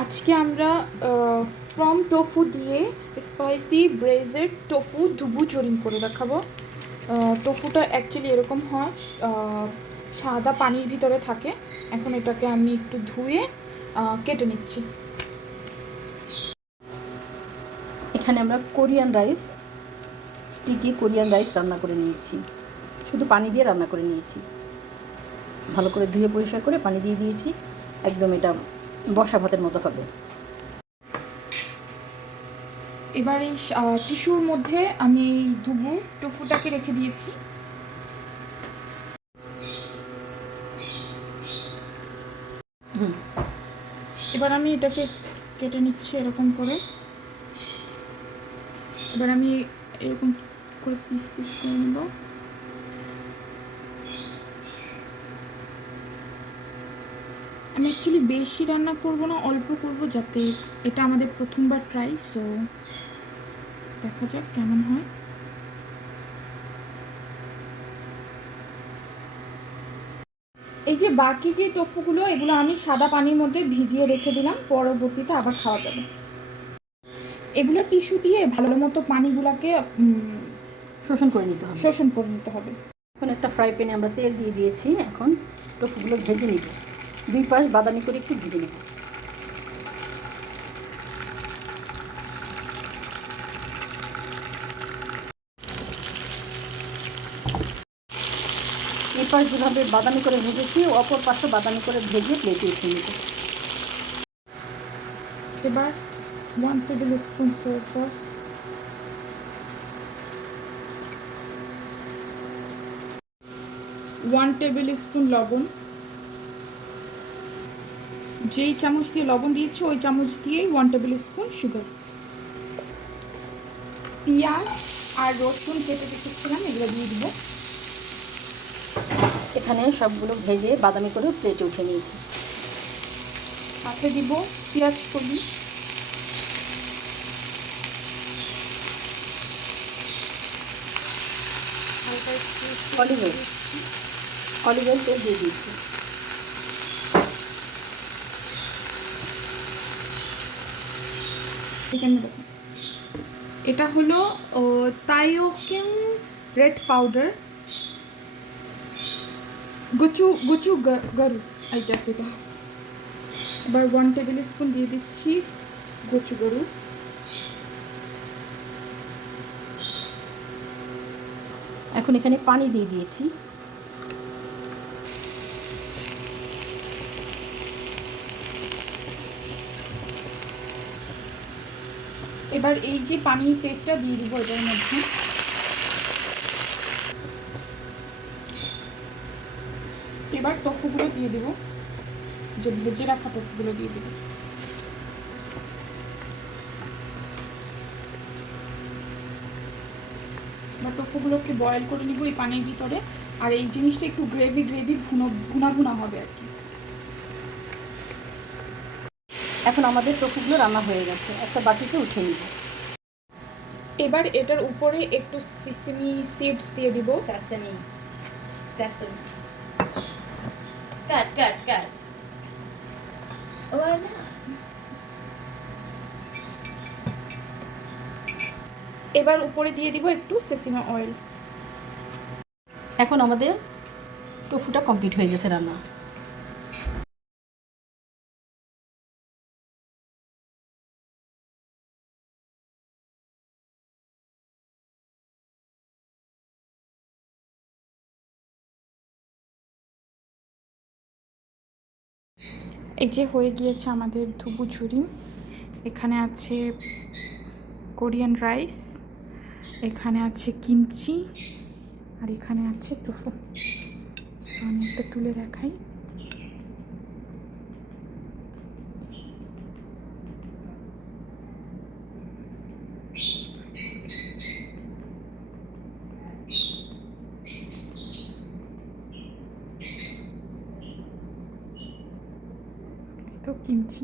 আজকে আমরা from tofu দিয়ে স্পাইসি ব্রেজেড টোফু দুবু চুরিম করে দেখাবো। টোফুটা অ্যাকচুয়ালি এরকম হয়, সাদা পানির ভিতরে থাকে। এখন এটাকে আমি একটু ধুয়ে কেটে নিচ্ছি। এখানে আমরা Korean rice, sticky Korean rice রান্না করে নিয়েছি। শুধু পানি দিয়ে রান্না করে নিয়েছি। ভালো করে ধুয়ে পরিষ্কার করে পানি দিয়ে দিয়েছি। একদম এটা বসা ভাতের মতো হবে। এবার এই টিস্যুর মধ্যে আমি এই দুবু টোফুটাকে রেখে দিয়েছি। এবার আমি এটাকে কেটে নিচ্ছি এরকম করে। এবার আমি এরকম করে পিস পিস করে নেব। আমি অ্যাকচুয়ালি বেশি রান্না করব না, অল্প করব, যাতে এটা আমাদের প্রথমবার ট্রাই। সো দেখা যাক কেমন হয়। এই যে বাকি যে টোফুগুলো, এগুলো আমি সাদা পানির মধ্যে ভিজিয়ে রেখে দিলাম, পরবর্তীতে আবার খাওয়া যাবে। এগুলো টিস্যু দিয়ে ভালো মতো পানিগুলোকে শোষণ করে নিতে হবে। এখন একটা ফ্রাই প্যানে আমরা তেল দিয়ে দিয়েছি। এখন টোফুগুলো ভেজে নিব। দুই পাশ বাদামি করে একটু ভেজে নিব। এই পাশ যেভাবে বাদামি করে ভেজেছি, অপর পাশে বাদামি করে ভেজে প্লেটে উঠিয়ে নিব। এবার 1 table spoon soya sauce, 1 table spoon লবণ। যেই চামচ দিয়ে লবণ দিয়েছি ওই চামচ দিয়েই 1 টেবিল স্পুন সুগার। পেঁয়াজ আর রসুন কেটে রেখেছিলাম, এগুলো দিয়ে দিব। এখানে সবগুলো ভেজে বাদামি করে প্লেটে উঠে নিয়েছি। সাথে দিব পেঁয়াজ কলি, অলিভ অয়েল তেল দিয়ে দিয়েছি। এখানে দেখুন, এটা হলো তাইওকিং রেড পাউডার, গুচু গুচু গরু আইটা এটা। এবার 1 টেবিল স্পুন দিয়ে দিচ্ছি গুচু গরু। এখন এখানে পানি দিয়ে দিয়েছি। এবার এই যে পানির পেস্টটা দিয়ে দিব এটার মধ্যে। এবার টফুগুলো দিয়ে দেব, যে ভেজে রাখা টফুগুলো দিয়ে দেব। এবার টফুগুলোকে বয়েল করে নিব এই পানির ভিতরে। আর এই জিনিসটা একটু গ্রেভি গ্রেভি ভুনা ভুনা হবে আর কি। এখন আমাদের টফুগুলো রান্না হয়ে গেছে, একটা বাটিতে উঠে নিব। এবার এটার উপরে একটু সিসেমি সিডস দিয়ে দিব। সেসেমি কাট কাট কাট। ওর না। এবার উপরে দিয়ে দিব একটু সেসেমি অয়েল। এখন আমাদের টফুটা কমপ্লিট হয়ে গেছে রান্না। এই যে হয়ে গিয়েছে আমাদের ধুবু ঝুরি। এখানে আছে কোরিয়ান রাইস, এখানে আছে কিমচি, আর এখানে আছে টোফু। আমি একটা তুলে দেখাই। তো কিমচি